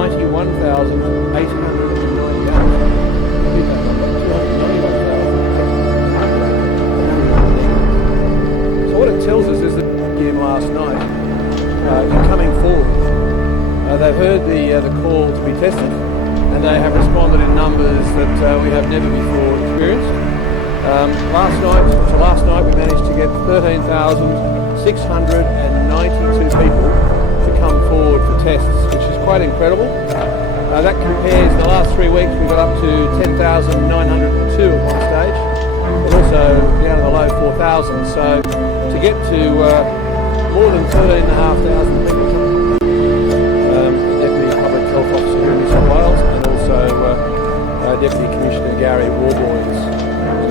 So what it tells us is that last night, in coming forward, they've heard the call to be tested, and they have responded in numbers that we have never before experienced. Last night we managed to get 13,692 people to come forward for tests, which is quite incredible. That compares, in the last 3 weeks we got up to 10,902 at one stage, but also down in the low 4,000. So to get to more than 13,500 people, Deputy Public Health Officer here in New South Wales, and also Deputy Commissioner Gary Warboys.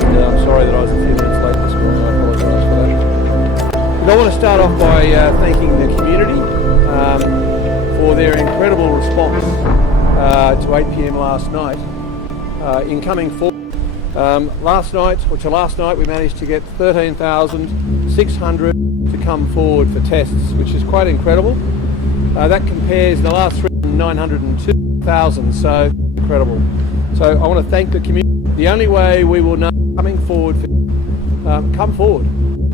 And I'm sorry that I was a few minutes late this morning, I apologise for that. But I want to start off by thanking the community for their incredible response to 8 p.m. last night in coming forward. Last night we managed to get 13,600 to come forward for tests, which is quite incredible. That compares, in the last 3 902,000, so incredible. So I want to thank the community. The only way we will know coming forward come forward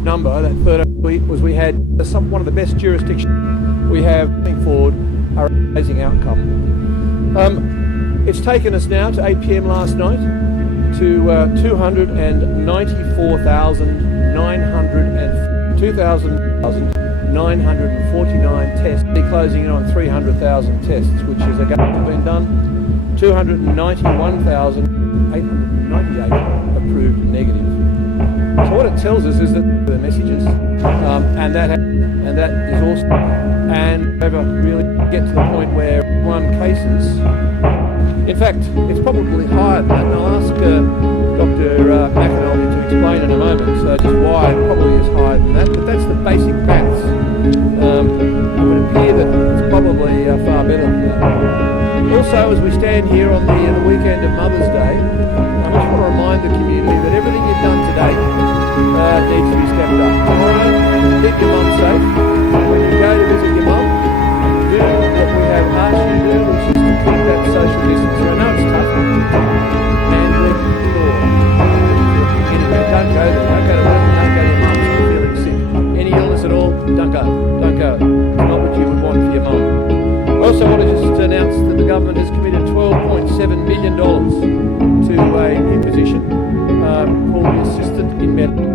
number, that 13, was we had one of the best jurisdictions we have coming forward are an amazing outcome. It's taken us now to 8 p.m. last night to 2,949 tests, closing in on 300,000 tests, which is again been done. 291,898 approved negative. So what it tells us is that the messages, and that is also, and ever really get to the point where one cases. In fact, it's probably higher than that, and I'll ask Dr. McAnulty to explain in a moment just why it probably is higher than that, but that's the basic facts. It would appear that it's probably far better than that. Also, as we stand here on the weekend of Mother's Day, I just want to remind the community that everything you've done today needs to be stepped up. Tomorrow, keep your mum safe. When you go to visit your mum, do what we have asked you to do, which is to keep that social distance. I know it's tough, and we're sure. Don't go there. Don't go to work. Don't go to your mum if you're feeling sick. Any illness at all, don't go. Don't go. It's not what you would want for your mum. I also want to just announce that the government has committed $12.7 million to a new position called the Assistant in Medicine.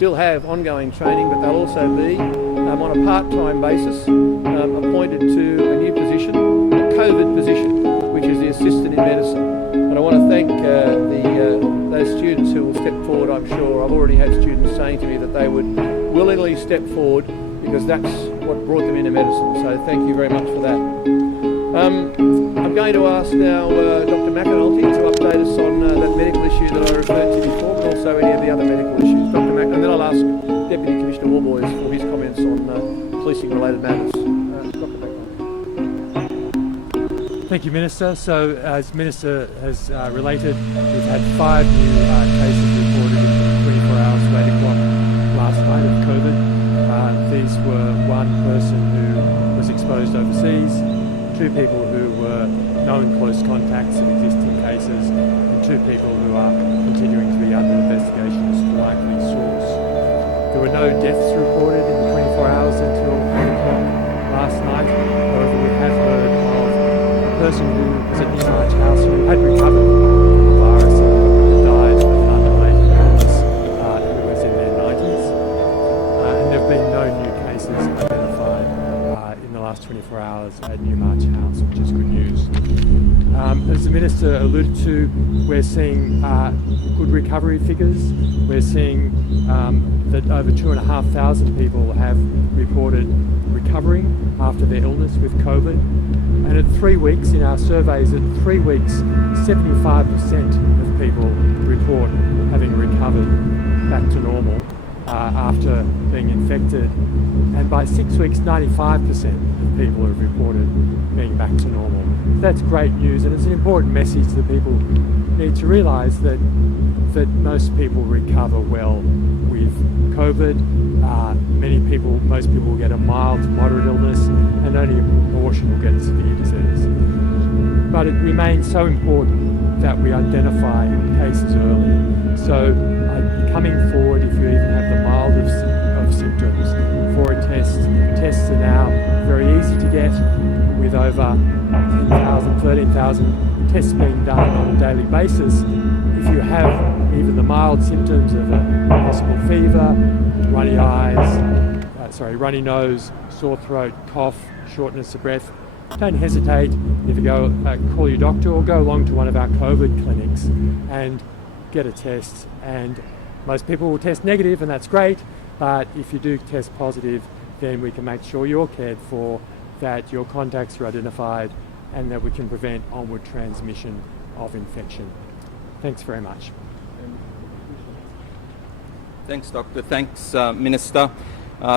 Still have ongoing training, but they'll also be on a part-time basis appointed to a new position, a COVID position, which is the Assistant in Medicine. And I want to thank those students who will step forward. I'm sure I've already had students saying to me that they would willingly step forward because that's what brought them into medicine. So thank you very much for that. I'm going to ask now Dr. McAnulty to update us on that medical issue that I referred to before, but also any of the other medical issues. Dr. Mac, and then I'll ask Deputy Commissioner Warboys for his comments on policing-related matters. Dr. McAnulty. Thank you, Minister. So, as Minister has related, we've had 5 new cases reported in the 24 hours waiting clock last night of COVID. These were one person who was exposed overseas, 2 people who were known close contacts of existing cases, and 2 people who are continuing to be under investigation as the likely source. There were no deaths reported in the 24 hours until 8 o'clock last night. However, we have heard of person who was at Newmarch House who had recovered from the virus and died of an unrelated illness who was in their 90s. And there have been no new cases identified in the last 24 hours at Newmarch House, which is good news. As the Minister alluded to, we're seeing good recovery figures. We're seeing that over 2,500 people have reported recovering after their illness with COVID. And at 3 weeks, in our surveys, at 3 weeks, 75% of people report having recovered back to normal after being infected. And by 6 weeks, 95% of people have reported being back to normal. That's great news, and it's an important message that people need to realise that most people recover well with COVID. Most people will get a mild to moderate illness, and only a proportion will get severe disease. But it remains so important that we identify cases early. So coming forward, if you even have the mildest of symptoms, for a test. Tests are now very easy to get, with over 10,000, 13,000 tests being done on a daily basis. If you have even the mild symptoms of a possible fever, runny nose, sore throat, cough, shortness of breath, don't hesitate. Either go call your doctor or go along to one of our COVID clinics and get a test. And most people will test negative, and that's great. But if you do test positive, then we can make sure you're cared for, that your contacts are identified, and that we can prevent onward transmission of infection. Thanks very much. Thanks, Doctor. Thanks, Minister.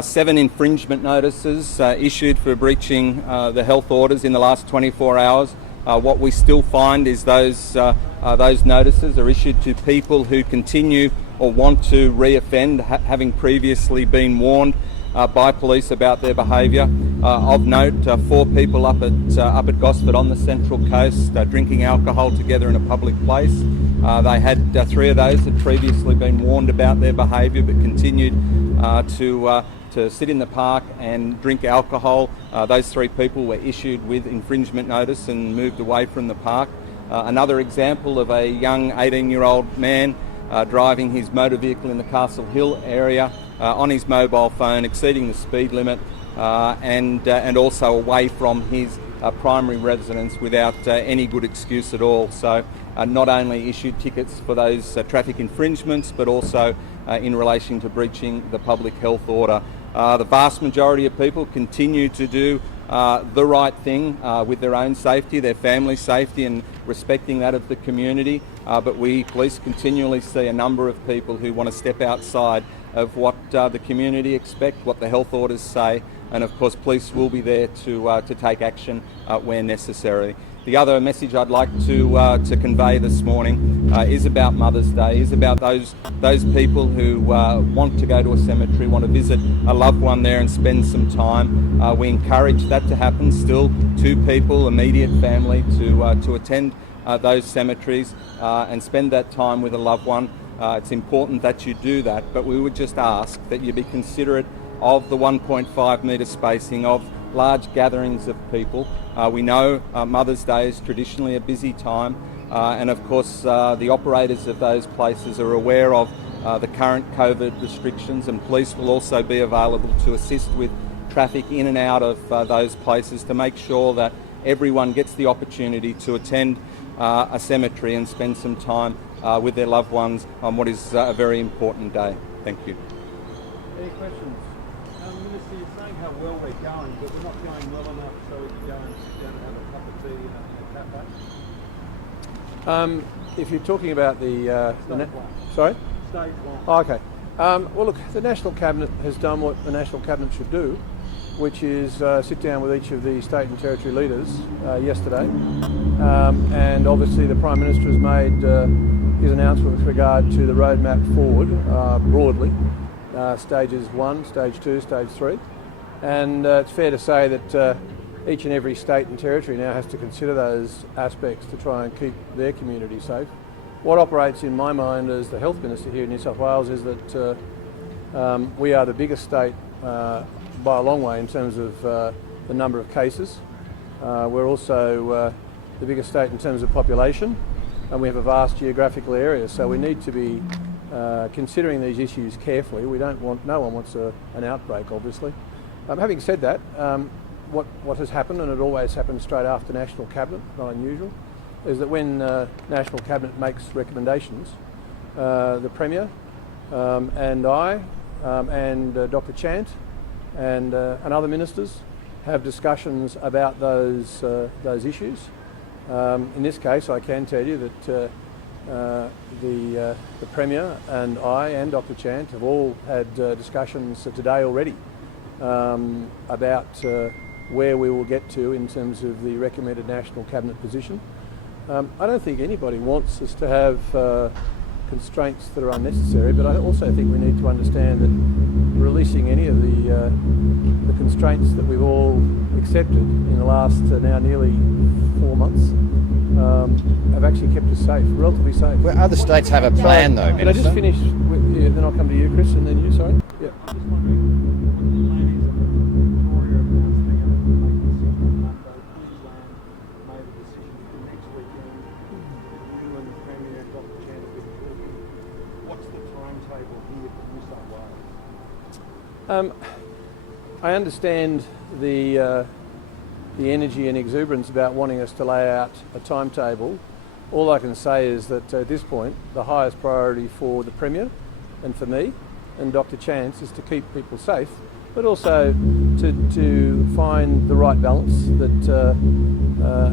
7 infringement notices issued for breaching the health orders in the last 24 hours. What we still find is those notices are issued to people who continue or want to re-offend, having previously been warned by police about their behaviour. Of note, 4 people up at Gosford on the Central Coast drinking alcohol together in a public place. They had 3 of those had previously been warned about their behaviour, but continued to sit in the park and drink alcohol. Those 3 people were issued with infringement notice and moved away from the park. Another example of a young 18-year-old man driving his motor vehicle in the Castle Hill area on his mobile phone, exceeding the speed limit, and also away from his primary residence without any good excuse at all. So not only issued tickets for those traffic infringements, but also in relation to breaching the public health order. The vast majority of people continue to do the right thing with their own safety, their family safety, and respecting that of the community. But we police continually see a number of people who want to step outside of what the community expect, what the health orders say, and of course police will be there to take action where necessary. The other message I'd like to convey this morning is about Mother's Day, is about those people who want to go to a cemetery, want to visit a loved one there and spend some time. We encourage that to happen still, to people, immediate family, to attend those cemeteries and spend that time with a loved one. It's important that you do that, but we would just ask that you be considerate of the 1.5 metre spacing, of large gatherings of people. We know Mother's Day is traditionally a busy time, and of course the operators of those places are aware of the current COVID restrictions, and police will also be available to assist with traffic in and out of those places to make sure that everyone gets the opportunity to attend a cemetery and spend some time with their loved ones on what is a very important day. Thank you. Any questions? Minister, you're saying how well we're going, but we're not going well enough so we can go and sit down and have a cup of tea in a cafe? If you're talking about the Stage sorry? 1. Oh, okay. Well, look, the National Cabinet has done what the National Cabinet should do, which is sit down with each of the state and territory leaders yesterday. And obviously the Prime Minister has made his announcement with regard to the roadmap forward broadly, stages 1, stage 2, stage 3. And it's fair to say that each and every state and territory now has to consider those aspects to try and keep their community safe. What operates in my mind as the Health Minister here in New South Wales is that we are the biggest state by a long way in terms of the number of cases. We're also the biggest state in terms of population, and we have a vast geographical area, so we need to be considering these issues carefully. No one wants an outbreak, obviously. Having said that, what has happened, and it always happens straight after National Cabinet, not unusual, is that when National Cabinet makes recommendations, the Premier and I and Dr. Chant and other ministers have discussions about those issues. In this case, I can tell you that the Premier and I and Dr. Chant have all had discussions today already about where we will get to in terms of the recommended National Cabinet position. I don't think anybody wants us to have constraints that are unnecessary, but I also think we need to understand that releasing any of the constraints that we've all accepted in the last now nearly 4 months have actually kept us safe, relatively safe. Well, other states have a plan, though, Can I just finish with you, then I'll come to you, Chris, and then you, sorry? Yeah. I'm just wondering what the ladies of Victoria announced they're going to make a decision on Monday. Queensland made a decision for next weekend. You and the Premier, Dr. Chan, have been talking. What's the timetable here for New South Wales? I understand the energy and exuberance about wanting us to lay out a timetable. All I can say is that at this point, the highest priority for the Premier and for me and Dr. Chance is to keep people safe, but also to find the right balance that,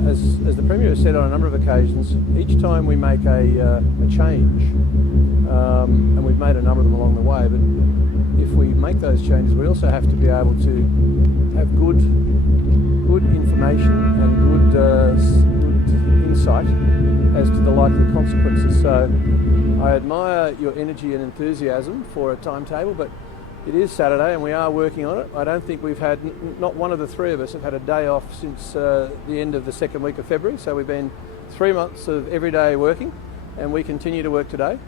as the Premier has said on a number of occasions, each time we make a change, and we've made a number of them along the way, but if we make those changes, we also have to be able to have good information and good insight as to the likely consequences. So I admire your energy and enthusiasm for a timetable, but it is Saturday and we are working on it. I don't think we've had, not one of the three of us have had a day off since the end of the second week of February. So we've been 3 months of everyday working, and we continue to work today.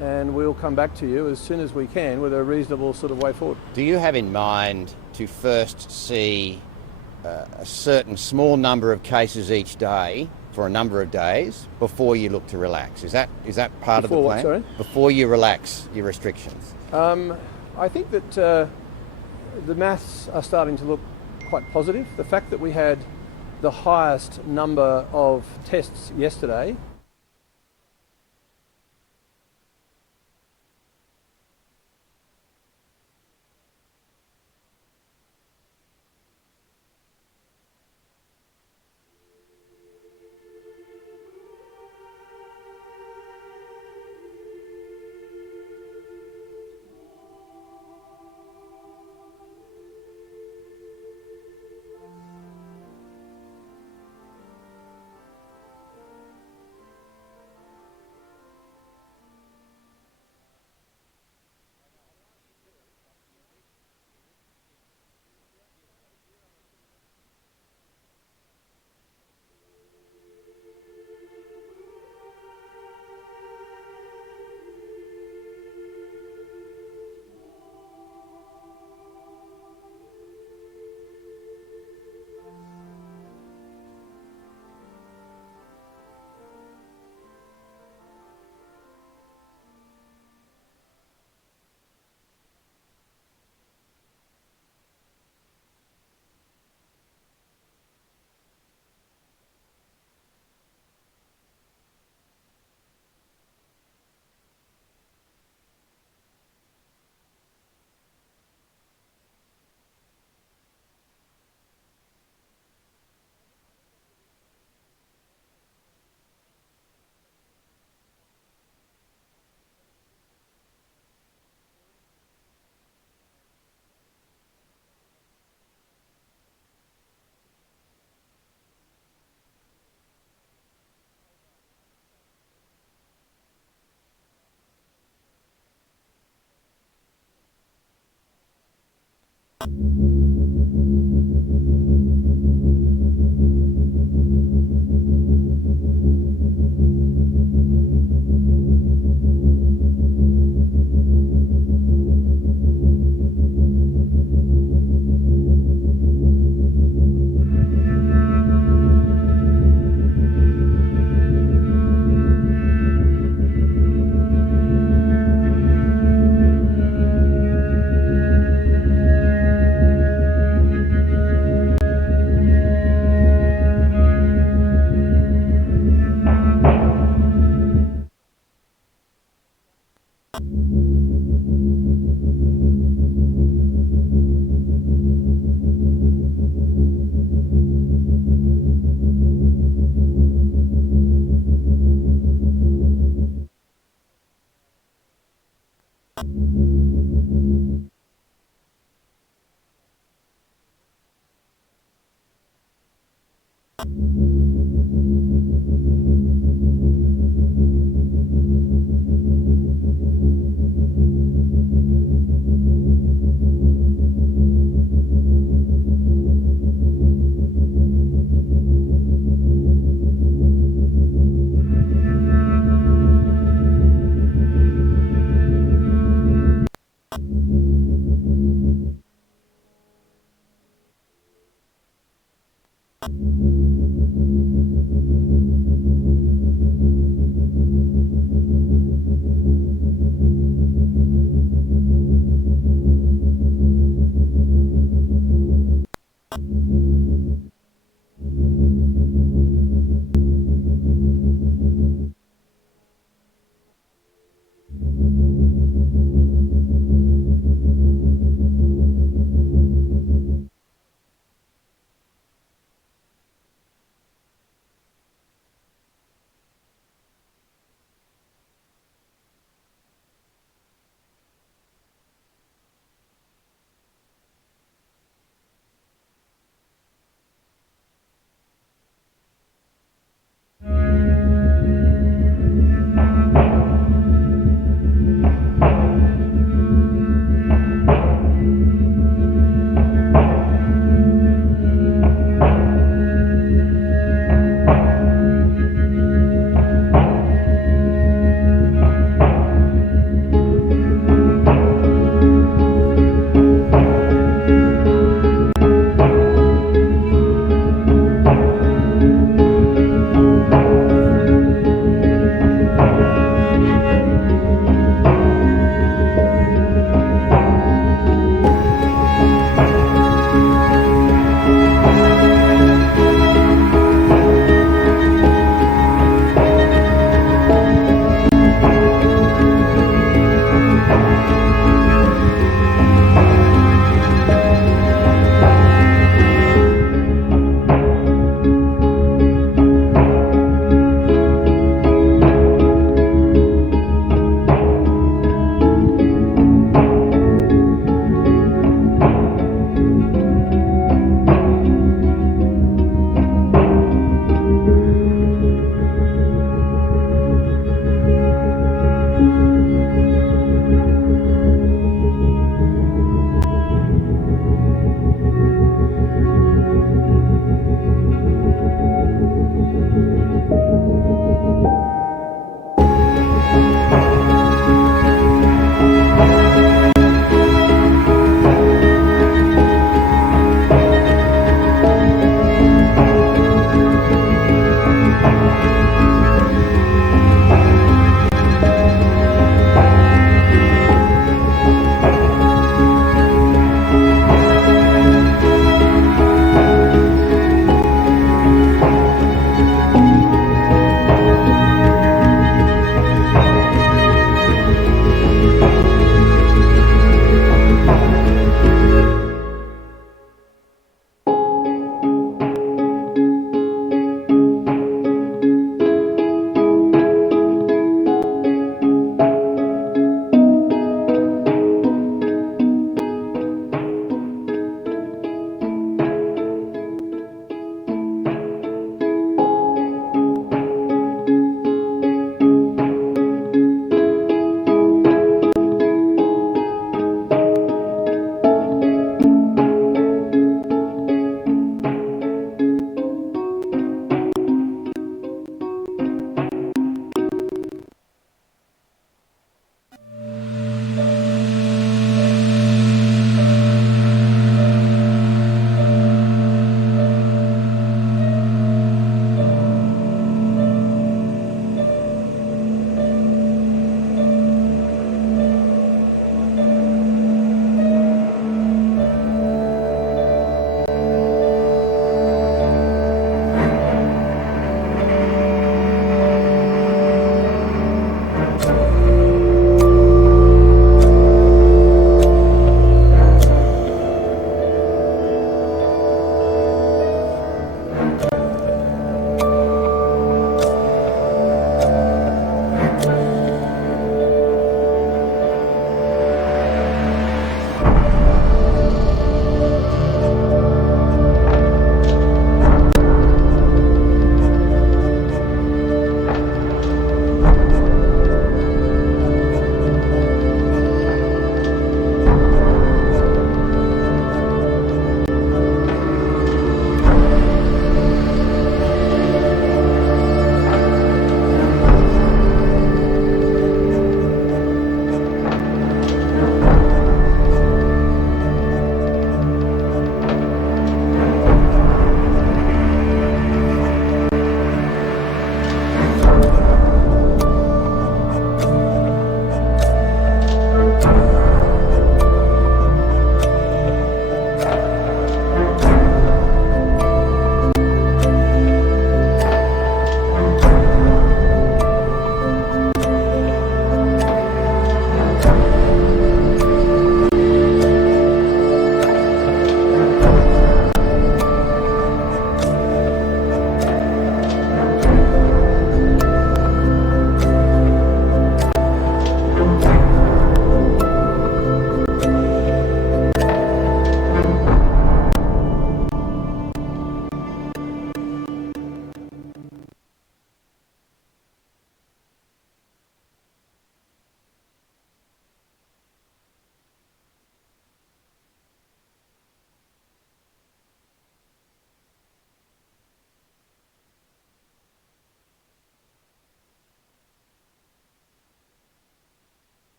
And we'll come back to you as soon as we can with a reasonable sort of way forward. Do you have in mind to first see a certain small number of cases each day for a number of days before you look to relax? Is that part of the plan? What, sorry? Before you relax your restrictions? I think that the maths are starting to look quite positive. The fact that we had the highest number of tests yesterday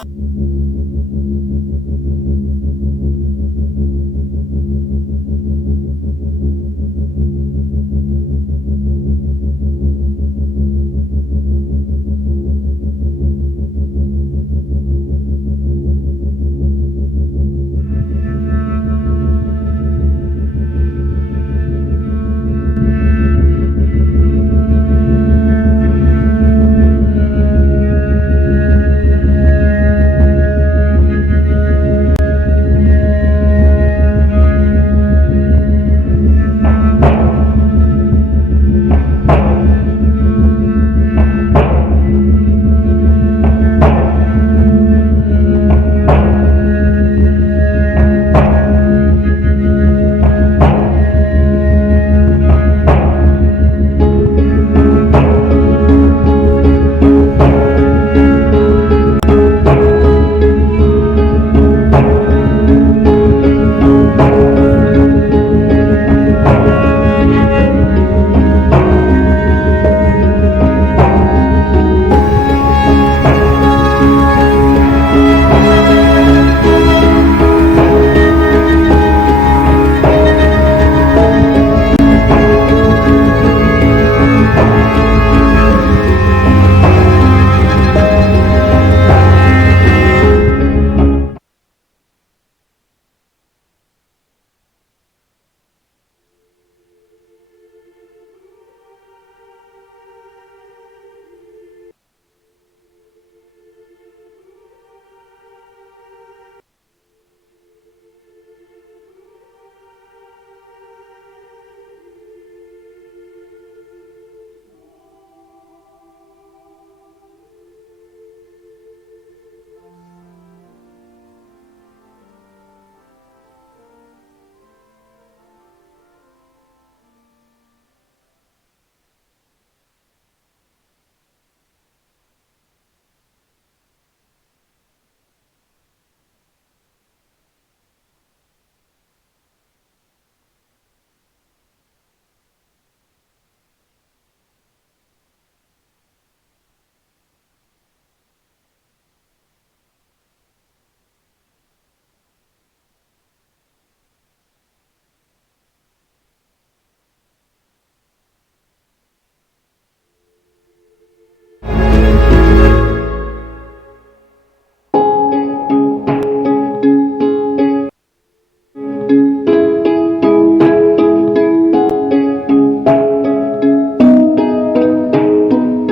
Australia.